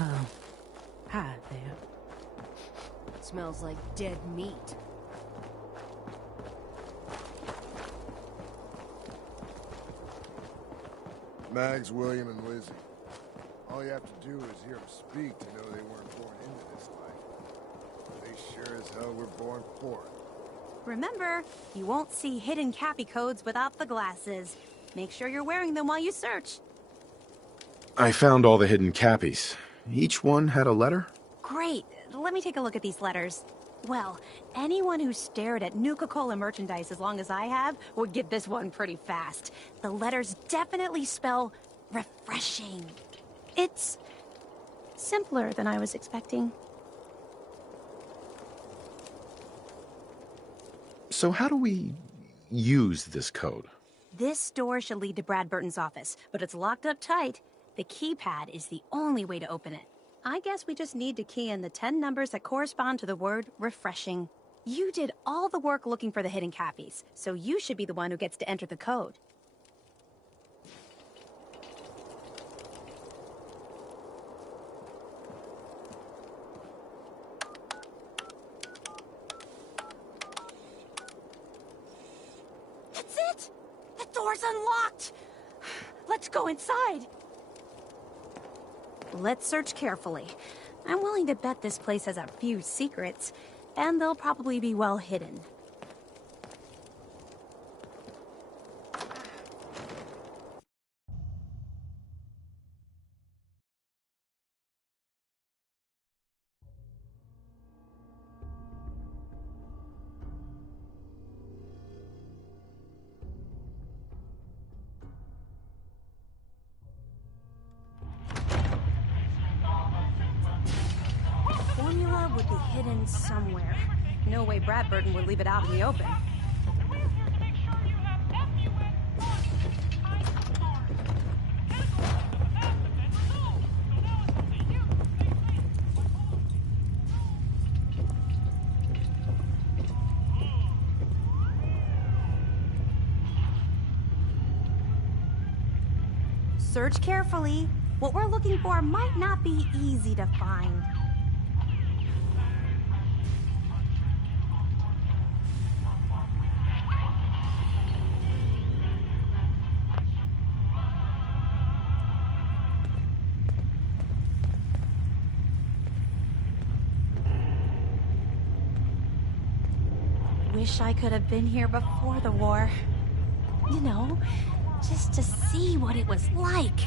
Oh. Hi there. Smells like dead meat. Mags, William, and Lizzie. All you have to do is hear them speak to know they weren't born into this life. They sure as hell were born for it. Remember, you won't see hidden Cappy codes without the glasses. Make sure you're wearing them while you search. I found all the hidden Cappies. Each one had a letter? Great. Let me take a look at these letters. Well, anyone who stared at Nuka-Cola merchandise as long as I have would get this one pretty fast. The letters definitely spell refreshing. It's simpler than I was expecting. So how do we use this code? This door should lead to Brad Burton's office, but it's locked up tight. The keypad is the only way to open it. I guess we just need to key in the 10 numbers that correspond to the word refreshing. You did all the work looking for the hidden Cappies, so you should be the one who gets to enter the code. That's it! The door's unlocked! Let's go inside! Let's search carefully. I'm willing to bet this place has a few secrets, and they'll probably be well hidden. Formula would be hidden somewhere. No way Brad Burton would leave it out in the open. Search carefully. What we're looking for might not be easy to find. Wish I could have been here before the war. You know, just to see what it was like.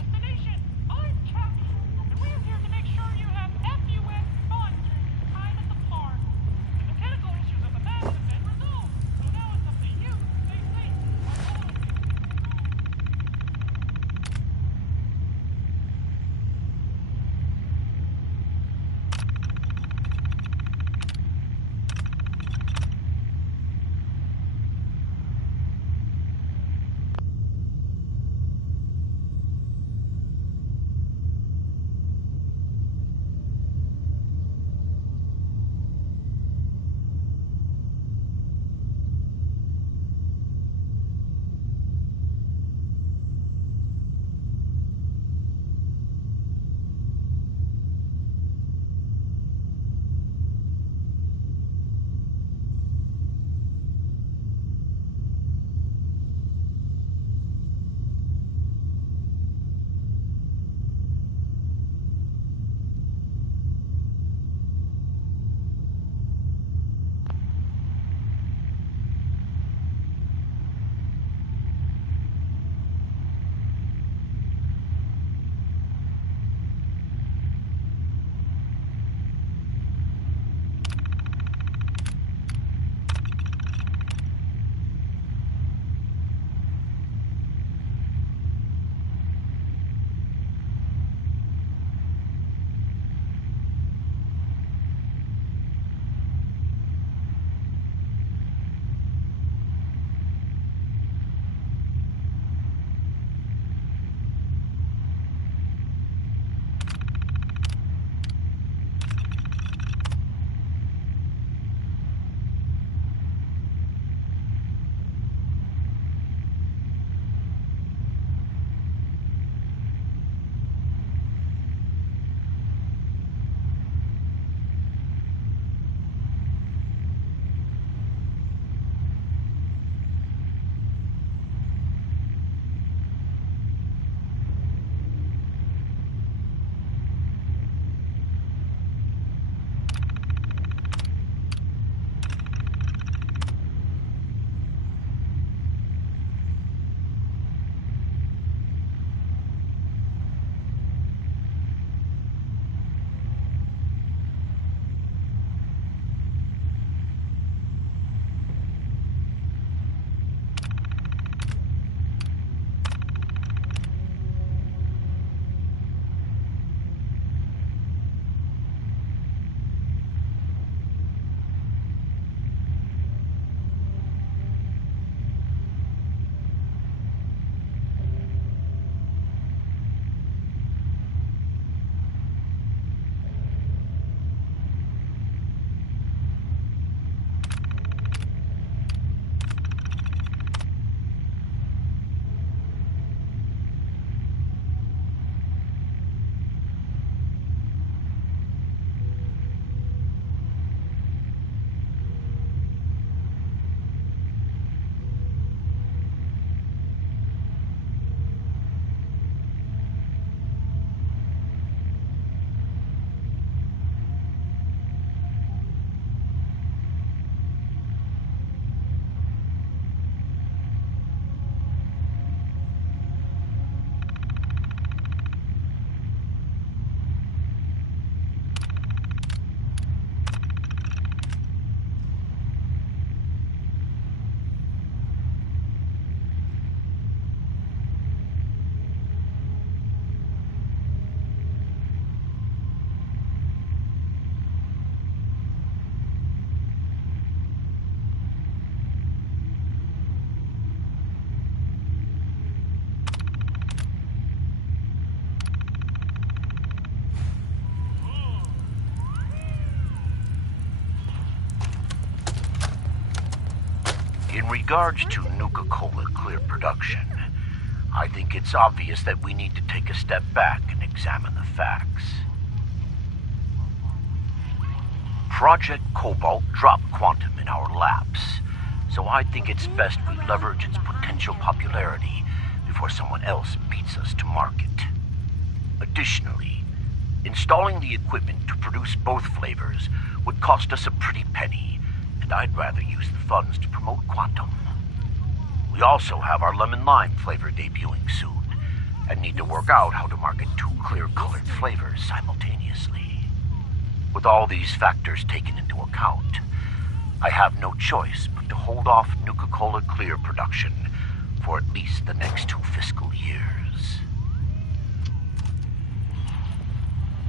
regards to Nuka-Cola Clear production, I think it's obvious that we need to take a step back and examine the facts. Project Cobalt dropped Quantum in our laps, so I think it's best we leverage its potential popularity before someone else beats us to market. Additionally, installing the equipment to produce both flavors would cost us a pretty penny, and I'd rather use the funds to promote Quantum. We also have our lemon lime flavor debuting soon, and need to work out how to market two clear-colored flavors simultaneously. With all these factors taken into account, I have no choice but to hold off Nuka-Cola Clear production for at least the next 2 fiscal years.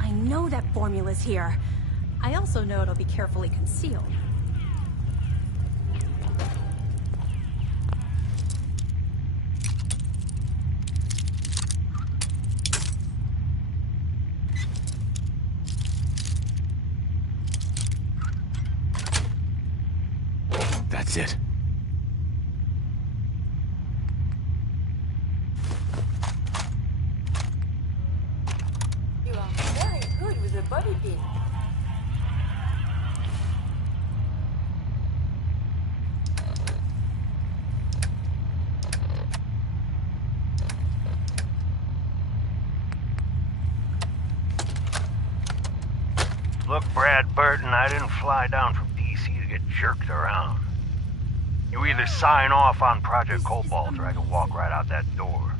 I know that formula's here. I also know it'll be carefully concealed. That's it. You are very good with the bobby pin. Look, Brad Burton, I didn't fly down from DC to get jerked around. You either sign off on Project Cobalt or I can walk right out that door.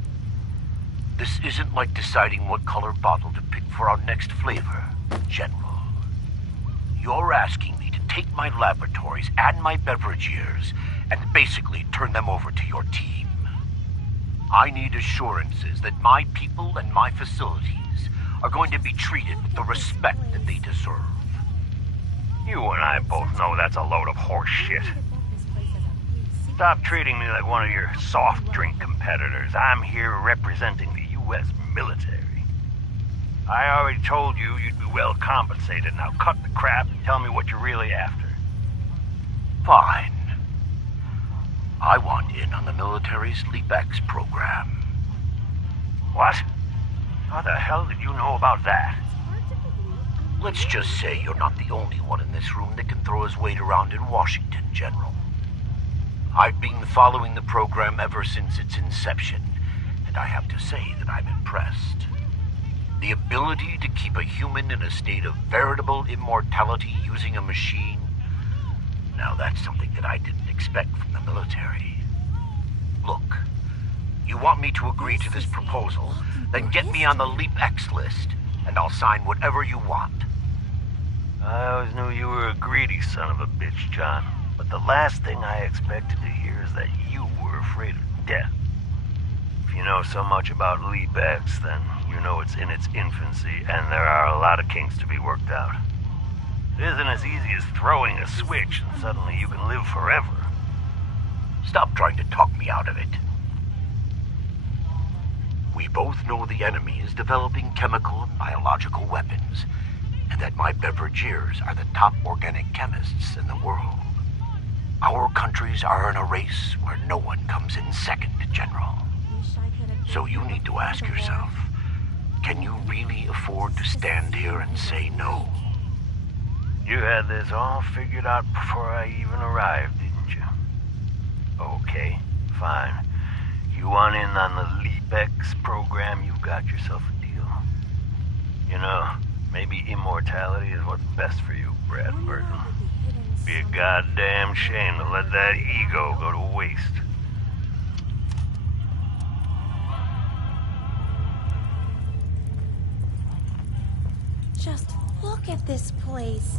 This isn't like deciding what color bottle to pick for our next flavor, General. You're asking me to take my laboratories and my beverage years and basically turn them over to your team. I need assurances that my people and my facilities are going to be treated with the respect that they deserve. You and I both know that's a load of horse shit. Stop treating me like one of your soft drink competitors. I'm here representing the U.S. military. I already told you you'd be well compensated. Now cut the crap and tell me what you're really after. Fine. I want in on the military's LeapX program. What? How the hell did you know about that? Let's just say you're not the only one in this room that can throw his weight around in Washington, General. I've been following the program ever since its inception, and I have to say that I'm impressed. The ability to keep a human in a state of veritable immortality using a machine, now that's something that I didn't expect from the military. Look, you want me to agree to this proposal, then get me on the LeapX list, and I'll sign whatever you want. I always knew you were a greedy son of a bitch, John. But the last thing I expected to hear is that you were afraid of death. If you know so much about LeapX, then you know it's in its infancy, and there are a lot of kinks to be worked out. It isn't as easy as throwing a switch and suddenly you can live forever. Stop trying to talk me out of it. We both know the enemy is developing chemical and biological weapons, and that my beverageers are the top organic chemists in the world. Our countries are in a race where no one comes in second, General. So you need to ask yourself, can you really afford to stand here and say no? You had this all figured out before I even arrived, didn't you? Okay, fine. You want in on the LeapX program, you got yourself a deal. You know, maybe immortality is what's best for you, Brad Burton. Be a goddamn shame to let that ego go to waste. Just look at this place.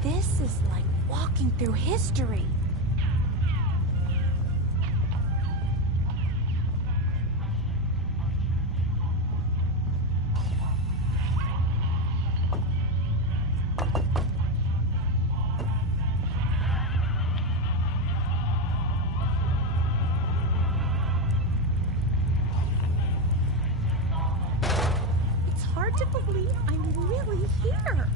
This is like walking through history. to believe I'm really here.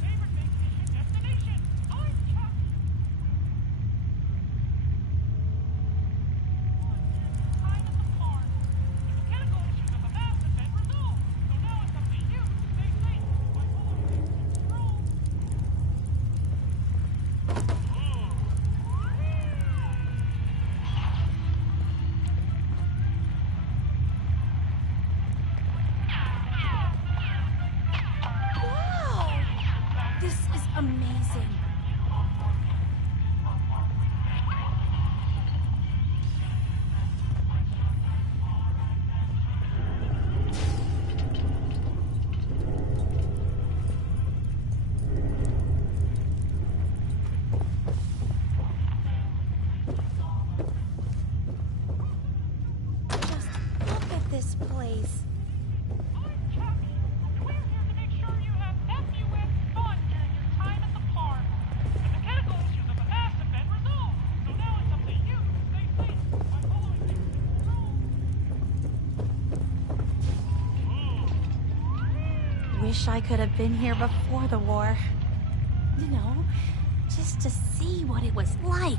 This is amazing. Just look at this place. Wish I could have been here before the war. You know, just to see what it was like.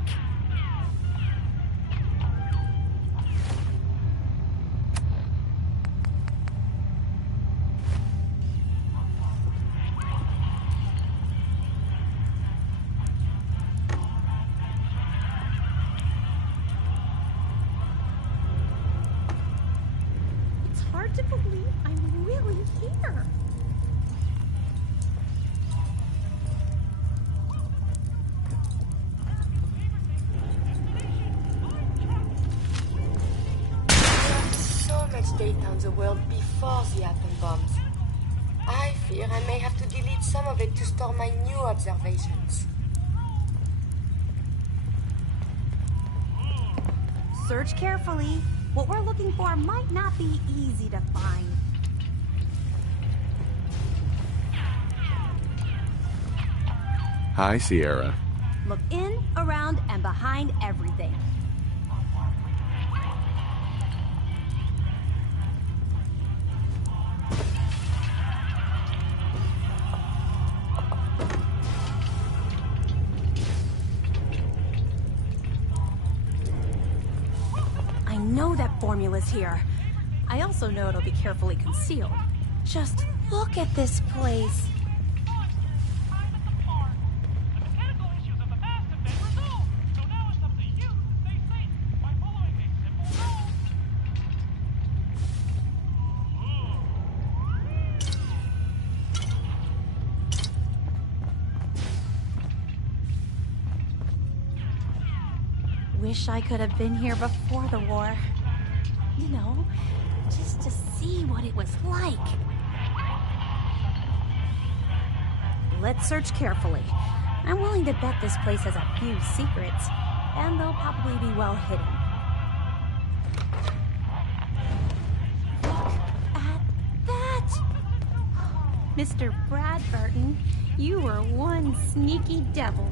It's hard to believe I'm really here. So much data on the world before the atom bombs. I fear I may have to delete some of it to store my new observations. Search carefully. What we're looking for might not be easy to find. Hi, Sierra. Look in, around, and behind everything. I know that formula's here. I also know it'll be carefully concealed. Just look at this place. Wish I could have been here before the war. You know, just to see what it was like. Let's search carefully. I'm willing to bet this place has a few secrets, and they'll probably be well hidden. Look at that! Mr. Bradburton, you were one sneaky devil.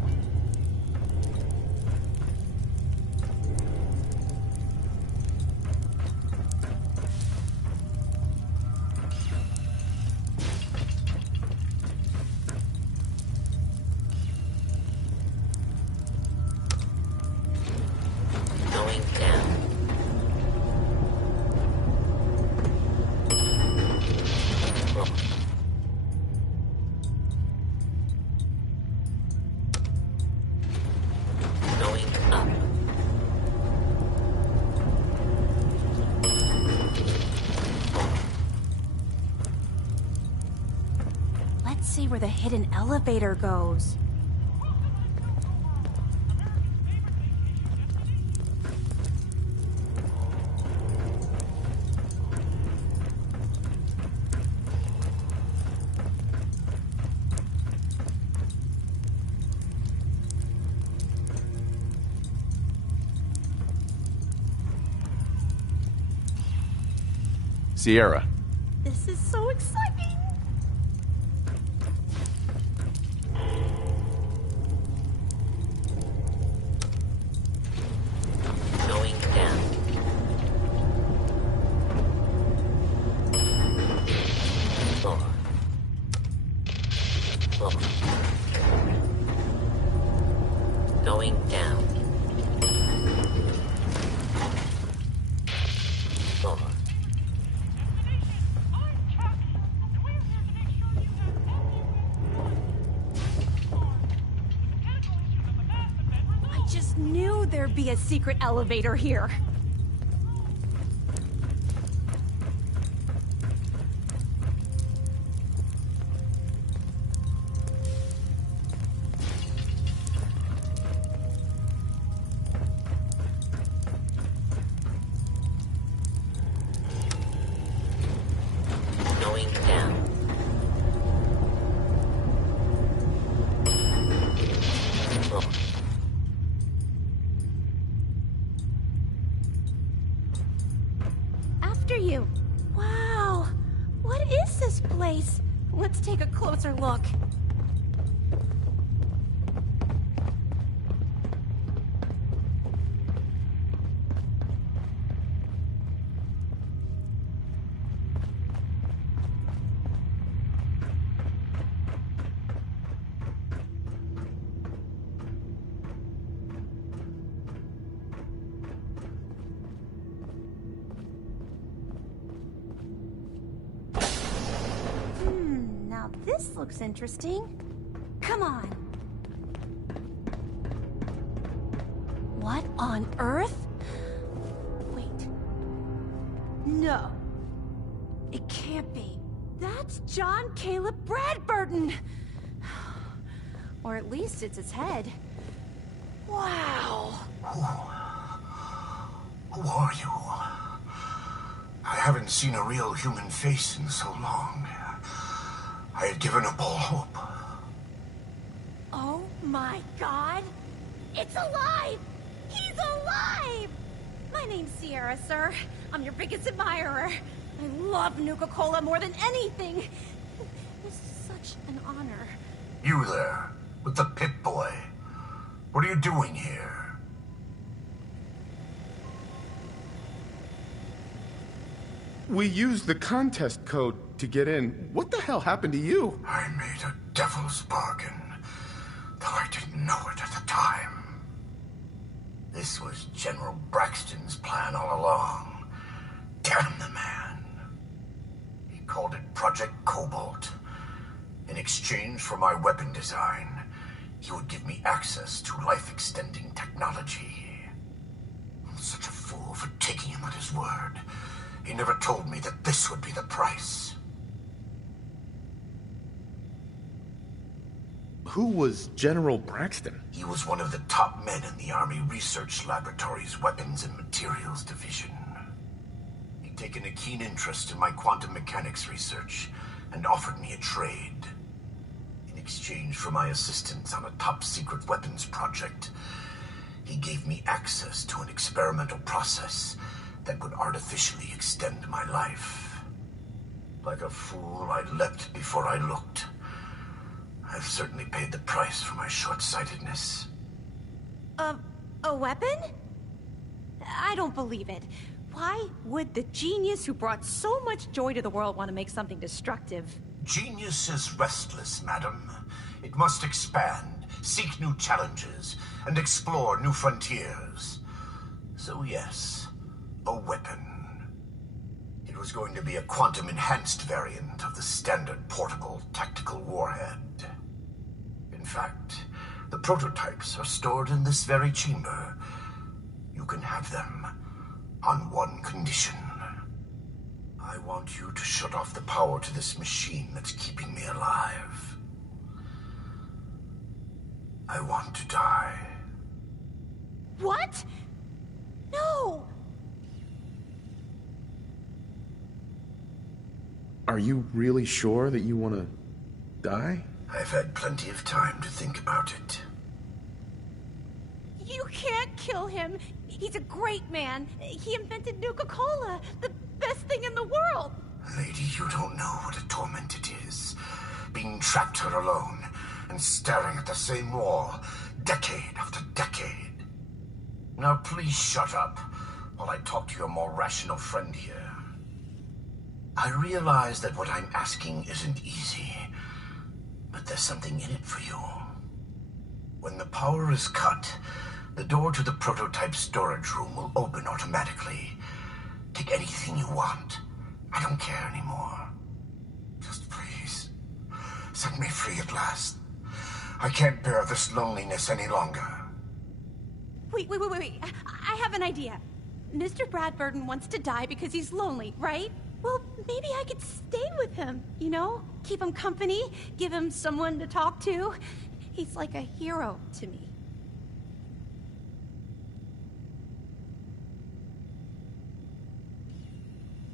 See where the hidden elevator goes. Sierra. This is so exciting! Going down. Over. I just knew there'd be a secret elevator here. Going down. Over. After you. Wow. What is this place? Let's take a closer look. Now this looks interesting. Come on. What on earth? Wait. No. It can't be. That's John Caleb Bradburton. Or at least it's his head. Wow. Who are you? I haven't seen a real human face in so long. I had given up all hope. Oh my god! It's alive! He's alive! My name's Sierra, sir. I'm your biggest admirer. I love Nuka-Cola more than anything. It's such an honor. You there, with the Pip-Boy. What are you doing here? We used the contest code to get in. What the hell happened to you? I made a devil's bargain, though I didn't know it at the time. This was General Braxton's plan all along. Damn the man. He called it Project Cobalt. In exchange for my weapon design, he would give me access to life-extending technology. I'm such a fool for taking him at his word. He never told me that this would be the price. Who was General Braxton? He was one of the top men in the Army Research Laboratory's Weapons and Materials Division. He'd taken a keen interest in my quantum mechanics research and offered me a trade. In exchange for my assistance on a top-secret weapons project, he gave me access to an experimental process that would artificially extend my life. Like a fool, I leapt before I looked. I've certainly paid the price for my short-sightedness. A weapon? I don't believe it. Why would the genius who brought so much joy to the world want to make something destructive? Genius is restless, madam. It must expand, seek new challenges, and explore new frontiers. So yes, a weapon. It was going to be a quantum-enhanced variant of the standard portable tactical warhead. In fact, the prototypes are stored in this very chamber. You can have them on one condition. I want you to shut off the power to this machine that's keeping me alive. I want to die. What? No! Are you really sure that you want to die? I've had plenty of time to think about it. You can't kill him. He's a great man. He invented Nuka-Cola, the best thing in the world. Lady, you don't know what a torment it is. Being trapped here alone and staring at the same wall, decade after decade. Now please shut up while I talk to your more rational friend here. I realize that what I'm asking isn't easy, but there's something in it for you. When the power is cut, the door to the prototype storage room will open automatically. Take anything you want. I don't care anymore. Just please, set me free at last. I can't bear this loneliness any longer. Wait. I have an idea. Mr. Bradburton wants to die because he's lonely, right? Well, maybe I could stay with him, you know? Keep him company, give him someone to talk to. He's like a hero to me.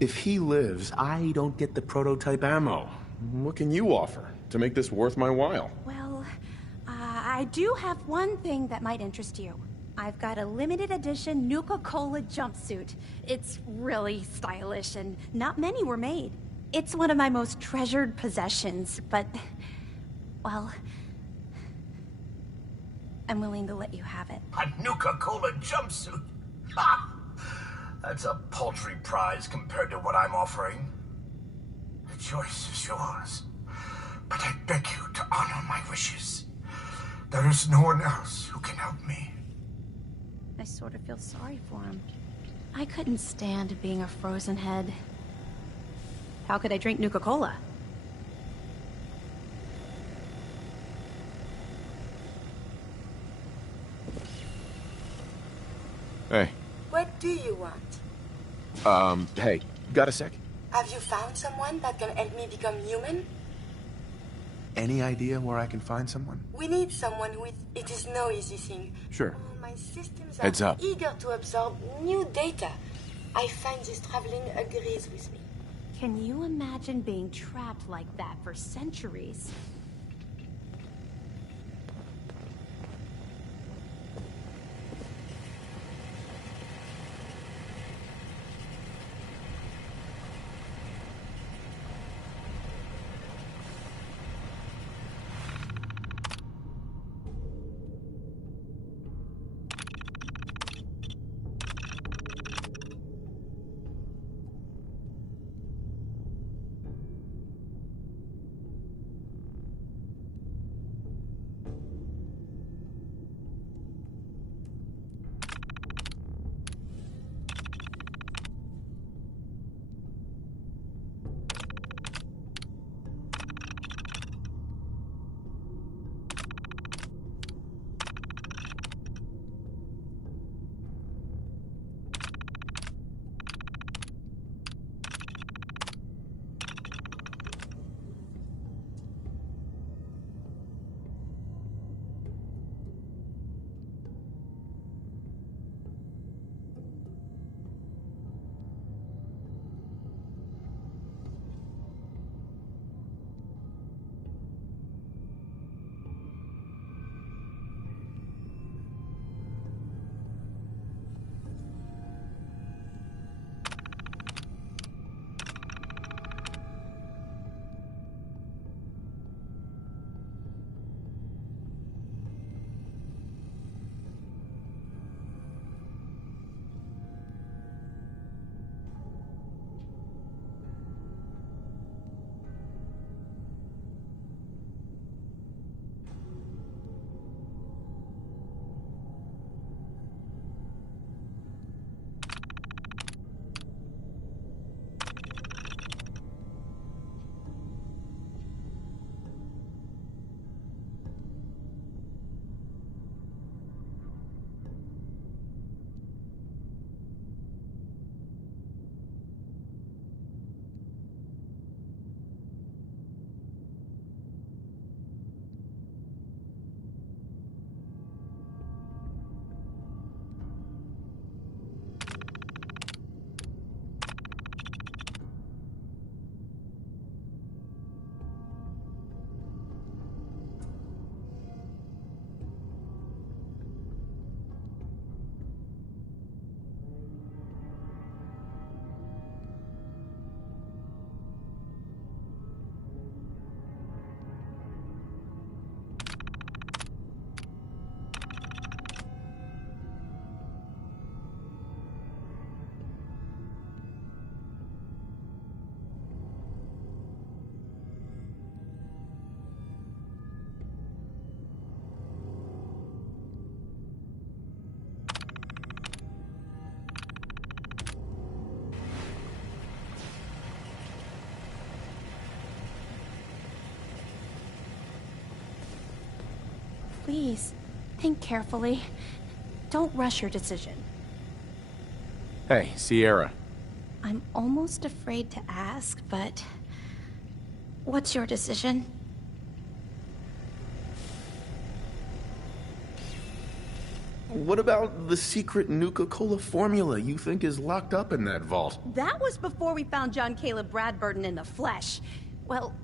If he lives, I don't get the prototype ammo. What can you offer to make this worth my while? Well, I do have one thing that might interest you. I've got a limited edition Nuka-Cola jumpsuit. It's really stylish and not many were made. It's one of my most treasured possessions, but, well, I'm willing to let you have it. A Nuka-Cola jumpsuit? Ha! That's a paltry prize compared to what I'm offering. The choice is yours. But I beg you to honor my wishes. There is no one else who can help me. I sort of feel sorry for him. I couldn't stand being a frozen head. How could I drink Nuka-Cola? Hey. What do you want? Hey, got a sec? Have you found someone that can help me become human? Any idea where I can find someone? We need someone who it is no easy thing. Sure. Oh, my systems Heads are up. eager to absorb new data. I find this traveling agrees with me. Can you imagine being trapped like that for centuries? Please, think carefully. Don't rush your decision. Hey, Sierra. I'm almost afraid to ask, but... what's your decision? What about the secret Nuka-Cola formula you think is locked up in that vault? That was before we found John Caleb Bradburton in the flesh. Well,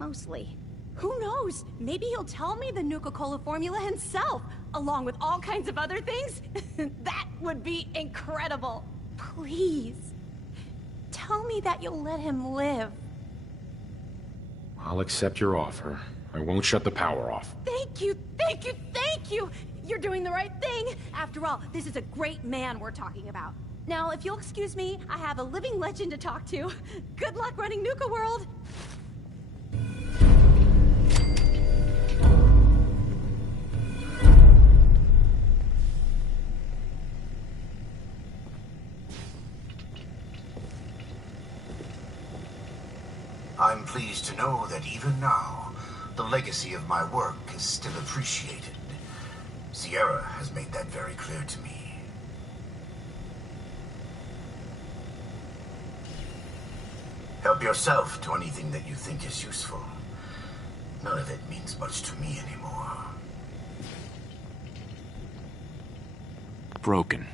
mostly. Who knows? Maybe he'll tell me the Nuka-Cola formula himself, along with all kinds of other things. That would be incredible. Please, tell me that you'll let him live. I'll accept your offer. I won't shut the power off. Thank you, thank you, thank you! You're doing the right thing! After all, this is a great man we're talking about. Now, if you'll excuse me, I have a living legend to talk to. Good luck running Nuka World! I'm pleased to know that even now, the legacy of my work is still appreciated. Sierra has made that very clear to me. Help yourself to anything that you think is useful. None of it means much to me anymore. Broken.